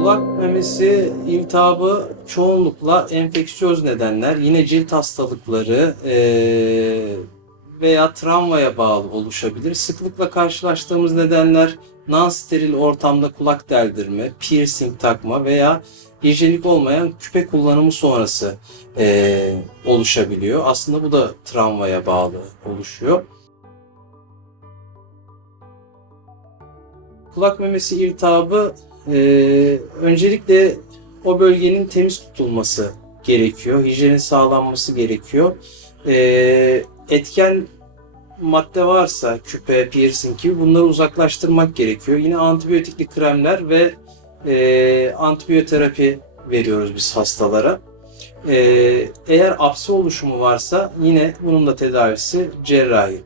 Kulak memesi iltihabı çoğunlukla enfeksiyöz nedenler, yine cilt hastalıkları eee, veya travmaya bağlı oluşabilir. Sıklıkla karşılaştığımız nedenler non-steril ortamda kulak deldirme, piercing takma veya hijyenik olmayan küpe kullanımı sonrası eee, oluşabiliyor. Aslında bu da travmaya bağlı oluşuyor. Kulak memesi iltihabı eee, öncelikle o bölgenin temiz tutulması gerekiyor. Hijyenin sağlanması gerekiyor. Eee, etken madde varsa küpe, piercing gibi bunları uzaklaştırmak gerekiyor. Yine antibiyotikli kremler ve eee antibiyoterapi veriyoruz biz hastalara. Eee, eğer apse oluşumu varsa yine bunun da tedavisi cerrahi.